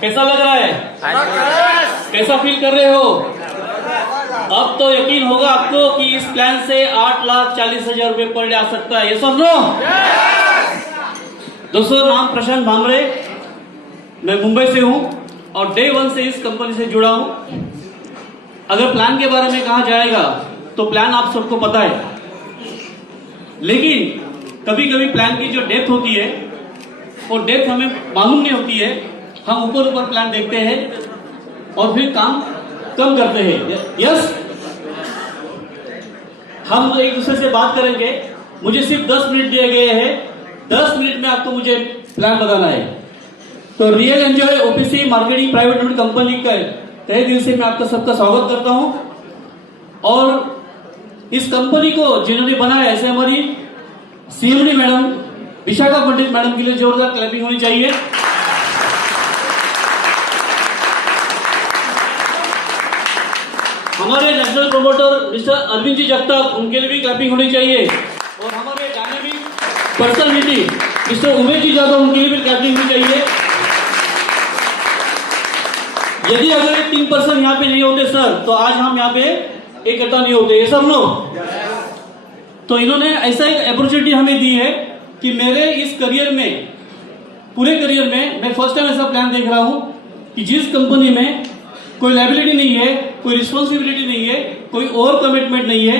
कैसा लग रहा है? कैसा फील कर रहे हो? अब तो यकीन होगा आपको कि इस प्लान से 8,40,000 रुपए पर डे आ सकता है। ये सब नो दोस्तों, नाम प्रशांत भामरे, मैं मुंबई से हूं और डे 1 से इस कंपनी से जुड़ा हूं। अगर प्लान के बारे में कहा जाएगा तो प्लान आप सबको पता है, लेकिन कभी कभी प्लान की जो डेप्थ होती है वो डेप्थ हमें मालूम नहीं होती है। हम ऊपर ऊपर प्लान देखते हैं और फिर काम कम करते हैं। यस, हम एक दूसरे से बात करेंगे। मुझे सिर्फ 10 मिनट दिए गए हैं। 10 मिनट में आपको मुझे प्लान बताना है। तो real enjoy OPC marketing private limited company का तहे दिल से मैं आपका सबका स्वागत करता हूं। और इस कंपनी को जिन्होंने बनाया, ऐसे हमारी सीएमडी मैडम विशाखा पंडित मैडम के लिए जोरदार क्लैपिंग होनी चाहिए। हमारे national promoter mister Arvind ji Jagtap, उनके लिए भी क्लैपिंग होनी चाहिए। और हमारे dynamic personality mister Umesh ji Jadav, उनके लिए भी क्लैपिंग होनी चाहिए। यदि अगर ये 3 पर्सन यहाँ पे नहीं होते सर, तो आज हम यहाँ पे इकट्ठा नहीं होते। ये सब लोग, तो इन्होंने ऐसा एक अपॉर्चुनिटी हमें दी है कि मेरे इस करियर में, पूरे करियर में मैं फर्स्ट टाइम ऐसा प्लान देख रहा हूं कि जिस कंपनी में कोई लायबिलिटी नहीं है, कोई रिस्पॉन्सिबिलिटी नहीं है, कोई ओवर कमिटमेंट नहीं है,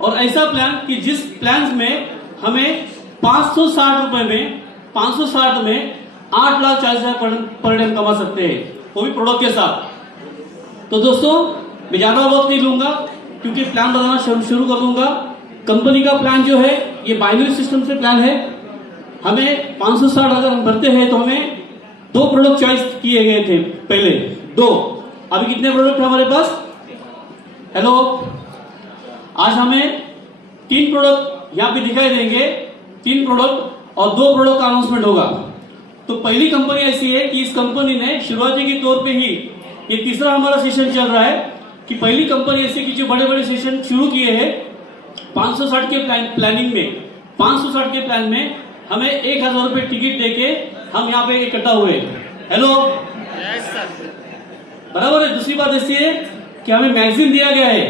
और ऐसा प्लान कि जिस प्लान में हमें 560 रुपए में 560 में 8,40,000 पर डे कमा सकते हैं, वो भी प्रोडक्ट के साथ। तो दोस्तों, मैं ज्यादा वक्त नहीं लूंगा क्योंकि प्लान बताना शुरू कर दूंगा। कंपनी का प्लान जो है ये बाइनरी सिस्टम से प्लान है। हमें 560 अगर हम भरते हैं तो हमें 2 प्रोडक्ट चॉइस किए गए थे पहले, 2। अभी कितने प्रोडक्ट है हमारे पास? हेलो, आज हमें 3 प्रोडक्ट यहाँ पे दिखाई देंगे। 3 प्रोडक्ट और 2 प्रोडक्ट का अनाउंसमेंट होगा। तो पहली कंपनी ऐसी है कि इस कंपनी ने शुरुआती के तौर पे ही, ये तीसरा हमारा सेशन चल रहा है कि पहली कंपनी ऐसी की जो बड़े बड़े सेशन शुरू किए हैं 560 के प्लानिंग में, 560 के प्लान में हमें 1,000 रुपए टिकट देके हम यहाँ पे इकट्ठा हुए। हेलो, बराबर है। दूसरी बात ऐसी है कि हमें मैगजीन दिया गया है।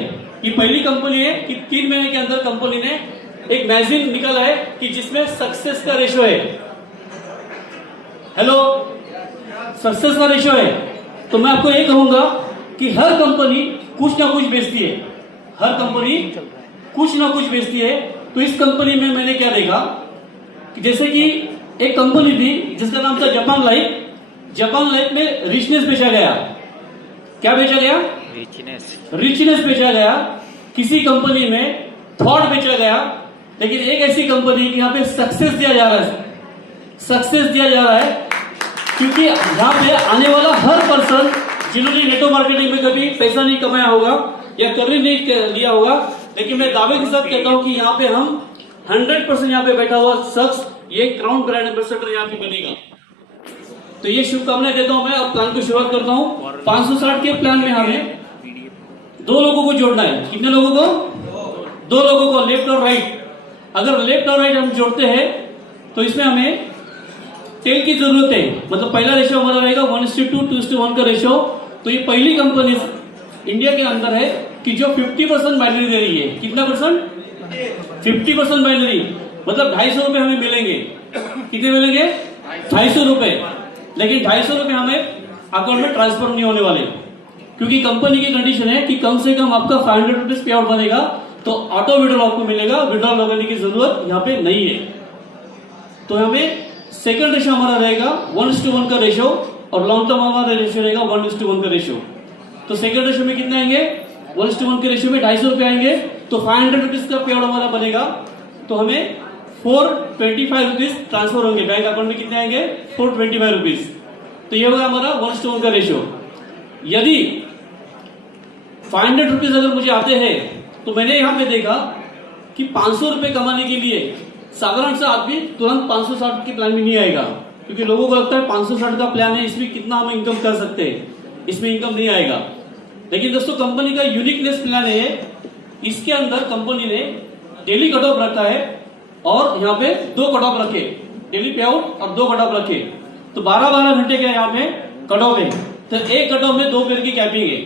ये पहली कंपनी है कि 3 महीने के अंदर कंपनी ने एक मैगजीन निकाला है कि जिसमें सक्सेस का रेशो है। हेलो, सक्सेस का रेशो है। तो मैं आपको ये कहूंगा कि हर कंपनी कुछ ना कुछ बेचती है, हर कंपनी कुछ ना कुछ बेचती है। तो इस कंपनी में मैंने क्या देखा कि जैसे कि एक कंपनी थी जिसका नाम था जापान लाइफ। जापान लाइफ में रिचनेस बेचा गया। क्या बेचा गया? रिचनेस बेचा गया। किसी कंपनी में थॉट बेचा गया। लेकिन एक ऐसी कंपनी की यहाँ पे सक्सेस दिया जा रहा है, सक्सेस दिया जा रहा है, क्योंकि यहाँ पे आने वाला हर पर्सन जिन्होंने नेटवर्क मार्केटिंग में कभी पैसा नहीं कमाया होगा या कर नहीं लिया होगा, लेकिन मैं दावे के साथ कहता हूं कि यहाँ पे हम 100% यहाँ पे बैठा हुआ शख्स ये क्राउन ब्रांड एम्बेसडर यहाँ पे बनेगा। तो ये शुभकामनाएं देता हूं मैं। अब प्लान की शुरुआत करता हूं। 560 के प्लान में हमें 2 लोगों को जोड़ना है। कितने लोगों को? 2 लोगों को, लेफ्ट और राइट। अगर लेफ्ट और राइट हम जोड़ते हैं तो इसमें हमें टेल की जरूरत है। मतलब पहला रेशियो हमारा रहेगा 1:2, 2:1 का रेशियो। तो ये पहली कंपनी इंडिया के अंदर है कि जो 50% बाइनरी दे रही है। कितना परसेंट? 50% बाइनरी। मतलब 250 रुपए हमें मिलेंगे। कितने मिलेंगे? 250 रुपए। लेकिन 250 रुपए हमें अकाउंट में ट्रांसफर नहीं होने वाले, क्योंकि कंपनी की कंडीशन है कि कम से कम आपका 500 रुपीज पे आउट बनेगा तो ऑटो विड्रॉल आपको मिलेगा। विड्रॉल लगाने की जरूरत यहाँ पे नहीं है। तो हमें सेकंड रेशियो हमारा रहेगा 1:1 का रेशियो और लॉन्ग टर्म हमारा रेशियो रहेगा 1:1 का रेशियो। तो सेकंड रेशियो में कितना आएंगे? 1:1 के रेशियो में 250 रुपए आएंगे। तो 500 रुपीज का पे आउट हमारा बनेगा। तो हमें 425 रुपीज ट्रांसफर होंगे बैंक अकाउंट में। कितने आएंगे? 425 रुपीज। तो ये होगा हमारा 1:1 का रेशियो। यदि 500 रुपीज अगर मुझे आते हैं तो मैंने यहां पे देखा कि 500 रुपए कमाने के लिए साधारण सा आदमी तुरंत 560 के प्लान में नहीं आएगा, क्योंकि लोगों को लगता है 560 का प्लान है, इसमें कितना हम इनकम कर सकते हैं, इसमें इनकम नहीं आएगा। लेकिन दोस्तों, कंपनी का यूनिकनेस प्लान है। इसके अंदर कंपनी ने डेली कट ऑफ रखा है और यहाँ पे 2 कट ऑफ रखे, डेली पे आउट और 2 कट ऑफ रखे। तो 12-12 घंटे के यहाँ पे कट ऑफ है, तो एक कट ऑफ में 2 पेयर की कैपिंग है।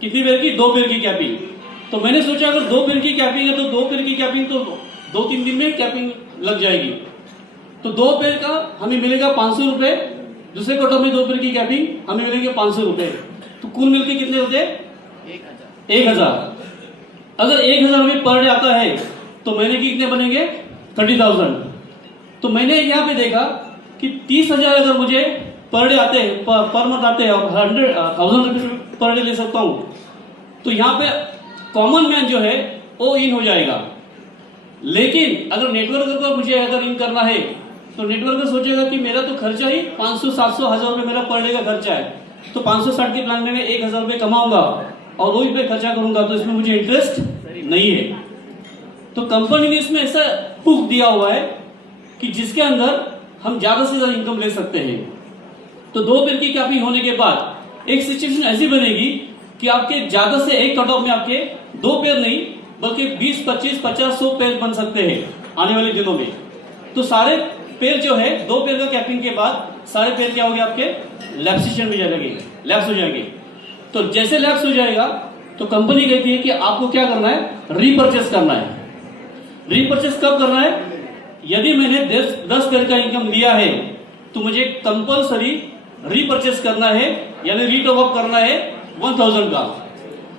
कितनी पेयर की? 2 पेयर की कैपिंग। तो मैंने सोचा अगर 2 पेयर की कैपिंग है तो 2 पेयर की कैपिंग तो 2-3 दिन में कैपिंग लग जाएगी। तो 2 पेयर का हमें मिलेगा 500 रुपए, दूसरे कट ऑफ में 2 पेयर की कैपिंग हमें मिलेंगे 500 रुपए। तो कुल मिलकर कितने होते हैं? 1000। अगर 1000 रुपये पर डे आता है तो महीने की कितने बनेंगे? 30,000। तो मैंने यहाँ पे देखा कि 30,000 अगर मुझे पर डे आते हैं, पर मंथ आते हैं और 100,000 रुपये पर डे ले सकता हूं, तो यहाँ पे कॉमन मैन जो है वो इन हो जाएगा। लेकिन अगर नेटवर्कर को मुझे अगर इन करना है तो नेटवर्कर सोचेगा कि मेरा तो खर्चा ही 500, 700, 1000 रुपये मेरा पर डे का खर्चा है, तो 560 के प्लान में मैं 1000 रुपये कमाऊंगा और वही पे खर्चा करूंगा, तो इसमें मुझे इंटरेस्ट नहीं है। तो कंपनी ने इसमें ऐसा हुक दिया हुआ है कि जिसके अंदर हम ज्यादा से ज्यादा इनकम ले सकते हैं। तो 2 पेयर की कैपिंग होने के बाद एक सिचुएशन ऐसी बनेगी कि आपके ज्यादा से एक कट ऑफ में आपके 2 पेयर नहीं बल्कि 20, 25, 50, 100 पेयर बन सकते हैं आने वाले दिनों में। तो सारे पेयर जो है 2 पेयर का कैपिंग के बाद सारे पेयर क्या हो गए? आपके लैप्सेशन में जाएंगे, लैप्स हो जाएंगे। तो जैसे लैप्स हो जाएगा तो कंपनी कहती है कि आपको क्या करना है? रीपर्चेस करना है। रीपर्चेस कब करना है? यदि मैंने 10 पेयर का इनकम लिया है तो मुझे कंपलसरी रीपर्चेस करना है, यानी रीटॉप अप करना है 1000 का।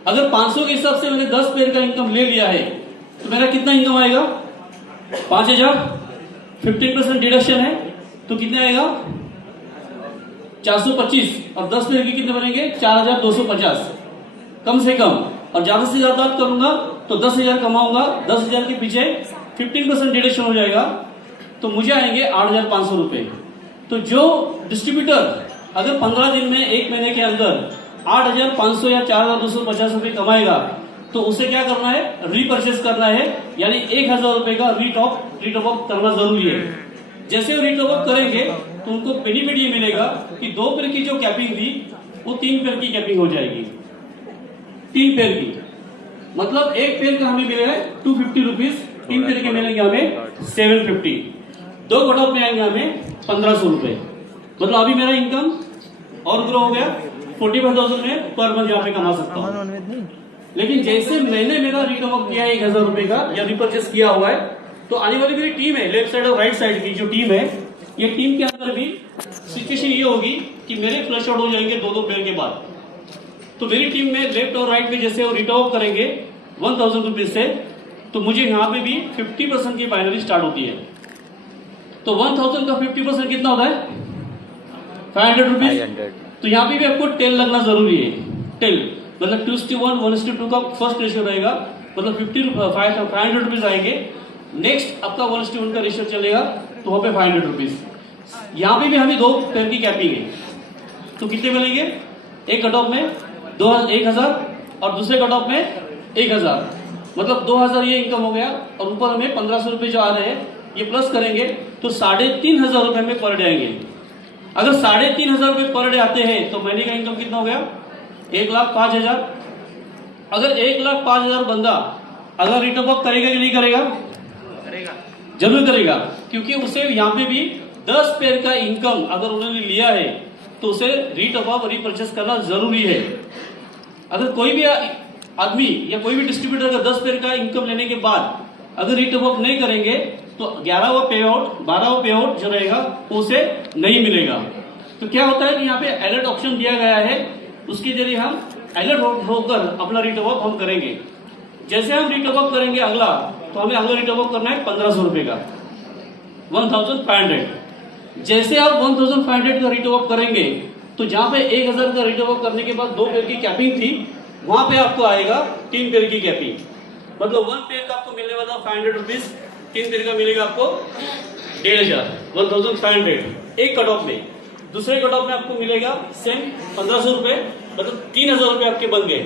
अगर 500 के हिसाब से मैंने 10 पेयर का इनकम ले लिया है तो मेरा कितना इनकम आएगा? 5000। 15% डिडक्शन है तो कितने आएगा? 425। और 10 पेयर के कितने बनेंगे? 4250 कम से कम। और ज्यादा से ज्यादा करूंगा तो 10,000 कमाऊंगा, 10,000 के पीछे 15% डिडक्शन हो जाएगा तो मुझे आएंगे 8,500 रुपए। तो जो डिस्ट्रीब्यूटर अगर 15 दिन में, 1 महीने के अंदर 8,500 या 4,250 रुपए कमाएगा तो उसे क्या करना है? रीपर्चेस करना है, यानी 1,000 रुपए का रीटॉप अप करना जरूरी है। जैसे वो रीटॉप अप करेंगे तो उनको बेनिफिट ये मिलेगा कि 2 पेयर की जो कैपिंग थी वो 3 पेयर की कैपिंग हो जाएगी। 3 पेयर की मतलब 1 पेयर का हमें मिलेगा 250 रुपीज, 3 पेयर के मिलेंगे हमें 750। 2 कट ऑफ में आएंगे हमें 1500 रुपए। मतलब अभी मेरा इनकम और ग्रो हो गया, 45,000 में पर मंथ यहाँ पे कमा सकता हूँ। लेकिन जैसे मैंने मेरा रीटॉप अप किया है 1,000 रुपए का या रिपर्चेस किया हुआ है, तो आने वाली मेरी टीम है लेफ्ट साइड और राइट साइड की जो टीम है, ये टीम के अंदर भी सिचुएशन ये होगी कि मेरे फ्लश आउट हो जाएंगे 2-2 पेयर के बाद। तो मेरी टीम में लेफ्ट और राइट में जैसे वो रिटॉप करेंगे 1000 रुपीज से, तो मुझे यहाँ पे भी 50% की बाइनरी स्टार्ट होती है। तो 1000 का 50% कितना होता है? 500 रुपीज। तो यहाँ पे भी आपको टेल लगना जरूरी है। टेल मतलब 2:1, 1:2 का फर्स्ट रेशियो रहेगा, मतलब 500 रुपीज आएंगे। नेक्स्ट आपका 1:1 का रेशियो चलेगा तो वहां पे 500 रुपीज। यहाँ पे भी हमें 2 पेयर की कैपिंग है तो कितने मिलेंगे? एक कट ऑफ में 1,000 और दूसरे कट ऑफ में 1,000, मतलब 2,000 ये इनकम हो गया। और ऊपर हमें 1500 रुपए जो आ रहे हैं ये प्लस करेंगे तो 3,500 रुपए में पर डे आएंगे। अगर 3,500 रुपए पर डे आते हैं तो महीने का इनकम कितना हो गया? 1,05,000। अगर 1,05,000 बंदा अगर रिटॉप अप करेगा कि नहीं करेगा? करेगा, जरूर करेगा, क्योंकि उसे यहाँ पे भी 10 पेयर का इनकम अगर उन्होंने लिया है तो उसे रीटॉप अप रीपर्चेस करना जरूरी है। अगर कोई भी आदमी या कोई भी डिस्ट्रीब्यूटर अगर 10 पेयर का इनकम लेने के बाद अगर रीटॉप अप नहीं करेंगे तो 11वां पे आउट, 12वां पे आउट जो रहेगा वो उसे नहीं मिलेगा। तो क्या होता है कि यहाँ पे अलर्ट ऑप्शन दिया गया है, उसके जरिए हम अलर्ट होकर अपना रिटॉप अप हम करेंगे। जैसे हम रिटॉप अप करेंगे अगला, तो हमें अगला रिटॉप अप करना है 1500 रुपए का, 1500। जैसे आप 1500 का रिटॉप अप करेंगे तो जहां पे 1000 का रिटॉप अप करने के बाद 2 पेयर की कैपिंग थी, वहां पे आपको आएगा 3 पेयर की कैपिंग। मतलब 1 पेयर का आपको मिलने वाला 500 रुपीज, 3 पेयर का मिलेगा आपको 1,500, 1500 एक कट ऑफ में। दूसरे कट ऑफ में आपको मिलेगा सेम 1500 रुपए, मतलब 3,000 रुपए आपके बन गए।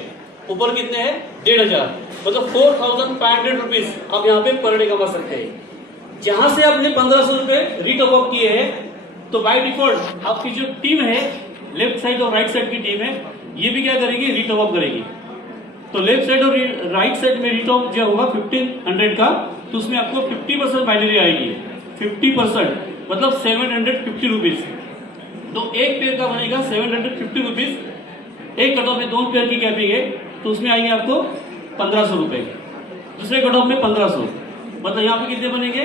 ऊपर कितने हैं? 1,500, मतलब 4,500 रुपीज आप यहाँ पे पर डे कमा सकते हैं। जहां से आपने 1500 रुपए रिटॉप अप किए हैं तो बाय डिफॉल्ट आपकी जो टीम है लेफ्ट साइड और राइट साइड की टीम है, ये भी क्या करेगी? रिटॉप अप करेगी। तो लेफ्ट साइड और राइट साइड में रिटॉप जो होगा 1500 का, तो उसमें आपको 50% बाइनरी आएगी। 50% मतलब 750 रुपीज। तो एक पेयर का बनेगा 750 रुपीज। एक कट ऑफ में 2 पेयर की कैपिंग है तो उसमें आएंगे आपको 1500 रुपए। दूसरे कट ऑफ में 1500, मतलब यहाँ पे कितने बनेंगे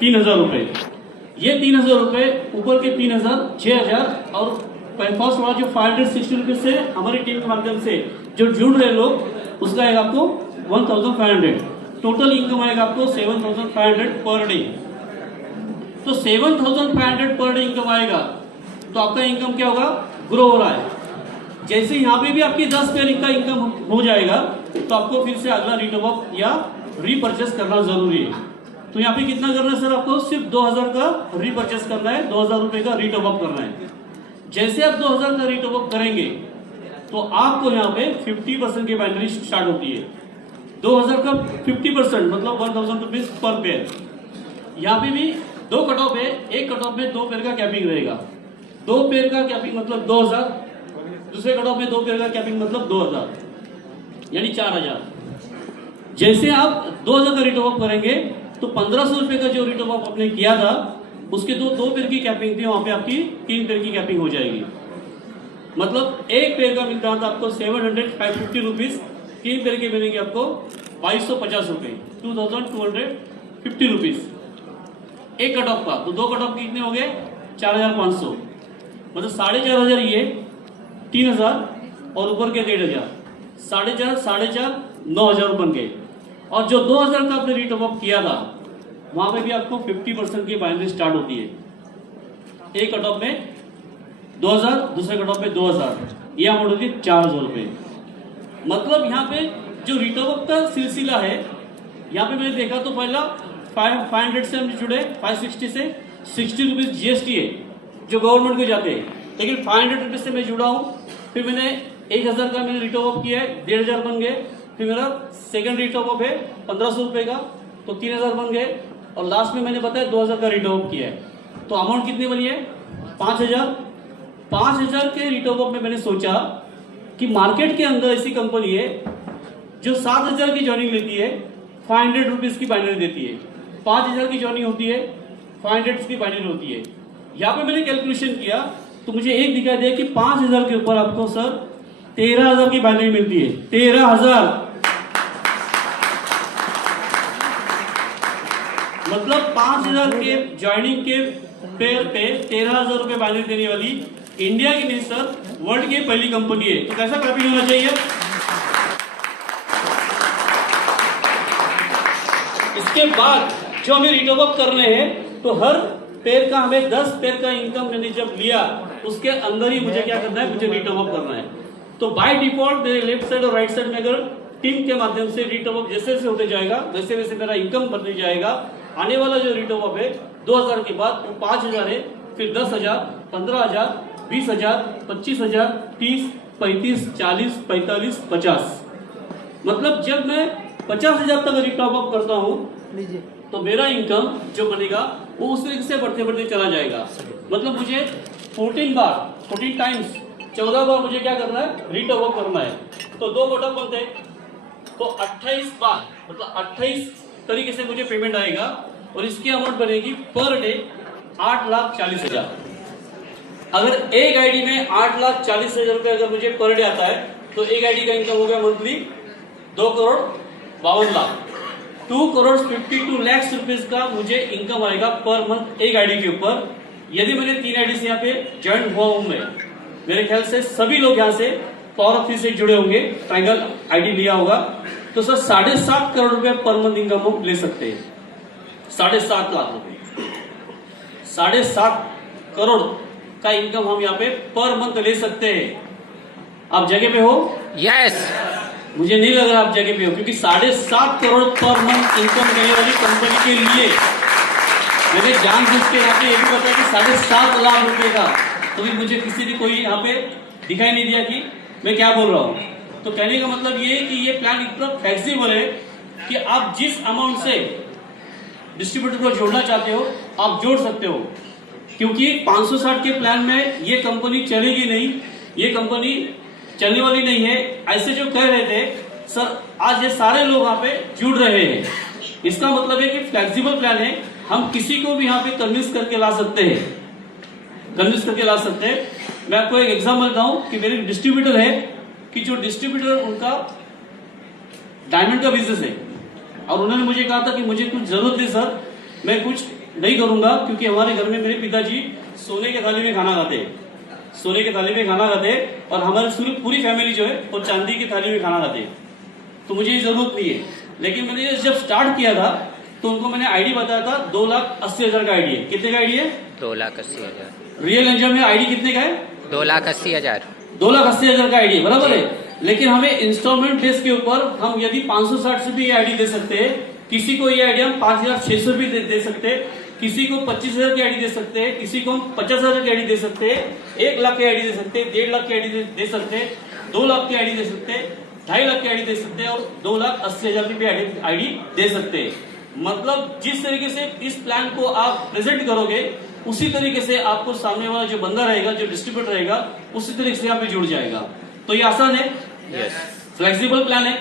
3000 रुपए। ये 3000 रुपए ऊपर के 3000 6000 और फर्स्ट वाला जो 560 रुपीज से हमारी टीम के माध्यम से जो जुड़ रहे लोग उसका आएगा आपको 1500। टोटल इनकम आएगा आपको 7500 पर डे। तो 7500 पर डे इनकम आएगा तो आपका इनकम क्या होगा, ग्रो हो रहा है। जैसे यहाँ पे भी आपकी 10 पेयर का इनकम हो जाएगा तो आपको फिर से अगला रिटॉप अप या रीपरचेस करना जरूरी है। तो यहाँ पे कितना करना है सर, आपको सिर्फ 2000 का रीपरचेस करना है, 2000 रुपए का रिटॉप अप करना है। जैसे आप 2000 का रिटॉप अप करेंगे तो आपको यहाँ पे 50% की बाइनरी स्टार्ट होती है। 2000 का 50% मतलब 1000 रुपीज पर पेयर। यहाँ पे भी 2 कट ऑफ है, एक कट ऑफ में 2 पेयर का कैपिंग रहेगा। 2 पेयर का कैपिंग मतलब 2000, दूसरे कट ऑफ में 2 पेयर का कैपिंग मतलब 2000 यानी 4000। जैसे आप 2000 का रिटॉप अप करेंगे तो 1500 रुपए का जो रिटॉप अप आपने किया था उसके 2 पेयर की कैपिंग थी, वहां पे आपकी 3 पेयर की कैपिंग हो जाएगी। मतलब एक पेयर का मिलता था आपको 750 रुपीज, 3 पेयर के मिलेंगे आपको 2250 रुपए, 2250 रुपीज एक कट ऑफ का। तो 2 कट ऑफ कितने हो गए 4500, मतलब 4500 ये 3000 और ऊपर के 1500, 4500 9000 बन गए। और जो 2000 का आपने रिटॉप अप किया था वहां पे भी आपको 50% की बाइनरी स्टार्ट होती है। एक कट ऑफ में 2000, दूसरे कट ऑफ में 2000, ये अमाउंट होती है 4000 रुपए। मतलब यहाँ पे जो रिटॉप अप का सिलसिला है, यहाँ पे मैंने देखा तो पहला 500 से हम जुड़े, 560 से 60 रुपीज जीएसटी है जो गवर्नमेंट को जाते हैं, लेकिन 500 रुपीज से मैं जुड़ा हूँ। फिर मैंने 1000 का मैंने रिटॉप अप किया है, 1500 बन गए। फिर मेरा सेकंड रिटॉप अप है 1500 रुपए का, तो 3000 बन गए। और लास्ट में मैंने बताया 2000 का रिटॉप अप किया है। तो अमाउंट कितनी बनी है 5000। 5000 के रिटॉप अप में मैंने सोचा कि मार्केट के अंदर ऐसी कंपनी है जो 7000 की जॉइनिंग लेती है, 500 रुपीज की बाइनरी देती है। 5000 की जॉइनिंग होती है, 500 की बाइनरी होती है। यहाँ पे मैंने कैलकुलेशन किया तो मुझे एक दिखाई दिया कि 5000 के ऊपर आपको सर 13000 की बाइनरी मिलती है। 13000 मतलब 5000 के ज्वाइनिंग के पेयर पे 13000 रुपए बाइनरी देने वाली इंडिया की नहीं सर वर्ल्ड की पहली कंपनी है। तो कैसा क्लैपिंग होना चाहिए। इसके बाद जो हमें रिटॉप अप करने हैं तो हर पेयर का हमें 10 पेयर का इनकम मैंने जब लिया उसके अंदर ही मुझे क्या करना है, मुझे रिटॉप अप करना है। तो बाय डिफॉल्ट मेरे लेफ्ट साइड और राइट साइड में अगर टीम के माध्यम से रिटॉप अप जैसे जैसे होते जाएगा वैसे वैसे मेरा इनकम बढ़ते जाएगा। आने वाला जो रिटॉप अप है 2000 के बाद वो 5000 है, फिर 10,000, 15,000, 20,000, 25,000, 30, 35, 40, 45, 50। मतलब जब मैं 50,000 तक रिटॉप अप करता हूँ तो मेरा इनकम जो बनेगा वो उस तरीके से बढ़ते बढ़ते चला जाएगा। मतलब मुझे 14 टाइम्स 14 बार मुझे क्या करना है, रिटॉप अप करना है। तो 2 कट ऑफ बनते हैं तो 28 बार मतलब 28 तरीके से मुझे पेमेंट आएगा और इसकी अमाउंट बनेगी पर डे 8,40,000। अगर एक आईडी में 8,40,000 रुपए अगर मुझे पर डे आता है तो एक आईडी का इनकम हो गया मंथली 2,52,00,000। 2,52 लाख रुपीज का मुझे इनकम आएगा पर मंथ एक आईडी के ऊपर। यदि मैंने 3 आईडी से यहाँ पे ज्वाइन हुआ हूं, मैं मेरे ख्याल से सभी लोग यहाँ से पावर ऑफ 3 से जुड़े होंगे, ट्रायंगल आईडी लिया होगा, तो सर 7.5 करोड़ रुपए पर मंथ इनकम हम ले सकते हैं। 7.5 लाख रुपए, 7.5 करोड़ का इनकम हम यहाँ पे पर मंथ ले सकते हैं। आप जगह पे हो? यस। मुझे नहीं लग रहा आप जगह पे हो, क्योंकि 7.5 करोड़ पर मंथ इनकम देने वाली कंपनी के लिए मैंने जानबूझ के यहाँ पे ये भी बताया कि 7.5 लाख रुपए का, तो भी मुझे किसी ने कोई यहाँ पे दिखाई नहीं दिया कि मैं क्या बोल रहा हूँ। तो कहने का मतलब ये है कि ये प्लान इतना फ्लेक्सिबल है कि आप जिस अमाउंट से डिस्ट्रीब्यूटर को जोड़ना चाहते हो आप जोड़ सकते हो, क्योंकि 560 के प्लान में ये कंपनी चलेगी नहीं, ये कंपनी चलने वाली नहीं है, ऐसे जो कह रहे थे सर, आज ये सारे लोग यहाँ पे जुड़ रहे हैं। इसका मतलब है कि फ्लेक्सिबल प्लान है, हम किसी को भी यहाँ पे कन्विंस करके ला सकते हैं। कन्विंस करके ला सकते हैं। मैं आपको एक एग्जांपल देता हूं कि मेरे डिस्ट्रीब्यूटर है कि जो डिस्ट्रीब्यूटर उनका डायमंड का बिजनेस है और उन्होंने मुझे कहा था कि मुझे कुछ जरूरत है सर, मैं कुछ नहीं करूंगा क्योंकि हमारे घर में मेरे पिताजी सोने के थाली में खाना खाते हैं, सोने के थाली में खाना खाते हैं और हमारी पूरी फैमिली जो है वो चांदी की थाली में खाना खाते हैं, तो मुझे ये जरूरत नहीं है। लेकिन मैंने जब स्टार्ट किया था तो उनको मैंने आईडी बताया था 2,80,000 का आईडी है। कितने का आईडी है? 2,80,000। रियल एंजल में आईडी कितने का है? 2,80,000। 2,80,000 का आईडी बराबर है। लेकिन हमें इंस्टॉलमेंट बेस के ऊपर हम यदि 560 से भी ये आईडी दे सकते हैं, किसी को ये आईडी हम 5,600 भी दे सकते हैं, किसी को 25,000 की आईडी दे सकते हैं, किसी को हम 50,000 की आईडी दे सकते हैं, 1 लाख की आईडी दे सकते हैं, 1.5 लाख की आईडी दे सकते हैं, 2 लाख की आईडी दे सकते हैं, 2.5 लाख की आईडी दे सकते हैं और 2,80,000 की भी आईडी दे सकते हैं। मतलब जिस तरीके से इस प्लान को आप प्रेजेंट करोगे उसी तरीके से आपको सामने वाला जो बंदा रहेगा, जो डिस्ट्रीब्यूटर रहेगा, उसी तरीके से यहाँ पे जुड़ जाएगा। तो ये आसान है, फ्लेक्सिबल प्लान है।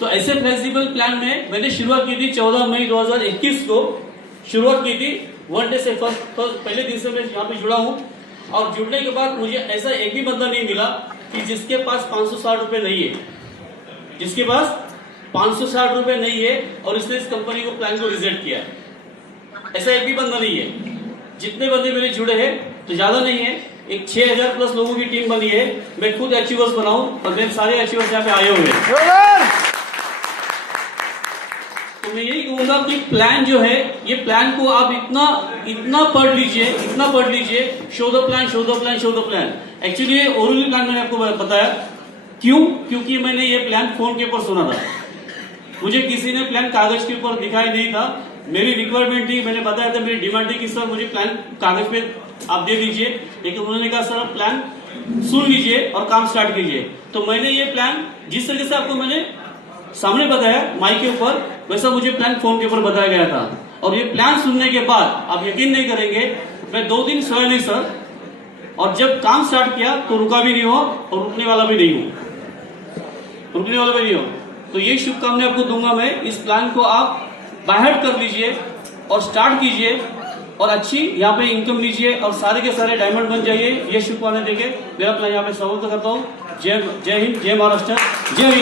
तो ऐसे फ्लेक्सिबल प्लान में मैंने शुरुआत की थी 14 मई 2021 को शुरुआत की थी। 1 डे से फर्स्ट पहले दिन से मैं यहाँ पे जुड़ा हूँ और जुड़ने के बाद मुझे ऐसा एक भी बंदा नहीं मिला कि जिसके पास 560 रुपए नहीं है, जिसके पास 560 रुपए नहीं है और इसने इस कंपनी को प्लान को रिजेक्ट किया है। ऐसा एक भी बंदा नहीं है। जितने बंदे मेरे जुड़े हैं तो ज्यादा नहीं है, एक 6,000 प्लस लोगों की टीम बनी है। मैं खुद अचीवर्स बनाऊं और मेरे सारे अचीवर्स यहाँ पे आए हुए हैं। तो मैं यही कहूंगा कि प्लान जो है, ये प्लान को आप इतना पढ़ लीजिए, शो द प्लान। एक्चुअली ये ओरिजिनल प्लान मैंने आपको बताया क्यों, क्योंकि मैंने ये प्लान फोन के ऊपर सुना था। मुझे किसी ने प्लान कागज के ऊपर दिखाई नहीं था। मेरी रिक्वायरमेंट थी, मैंने बताया था, मेरी डिमांड थी कि सर मुझे प्लान कागज पे आप दे दीजिए। लेकिन उन्होंने कहा सर आप प्लान सुन लीजिए और काम स्टार्ट कीजिए। तो मैंने ये प्लान जिस तरीके से आपको मैंने सामने बताया माइक के ऊपर, वैसा मुझे प्लान फोन के ऊपर बताया गया था। और ये प्लान सुनने के बाद आप यकीन नहीं करेंगे, मैं 2 दिन सोया नहीं सर, और जब काम स्टार्ट किया तो रुका भी नहीं हो और रुकने वाला भी नहीं हो। तो ये शुभकामनाएं आपको दूंगा मैं। इस प्लान को आप बाहर कर लीजिए और स्टार्ट कीजिए और अच्छी यहाँ पे इनकम लीजिए और सारे के सारे डायमंड बन जाइए। ये शुभकामनाएं देके मेरा प्लान यहाँ पे समाप्त करता हूँ। जय हिंद, जय महाराष्ट्र, जय हिंद।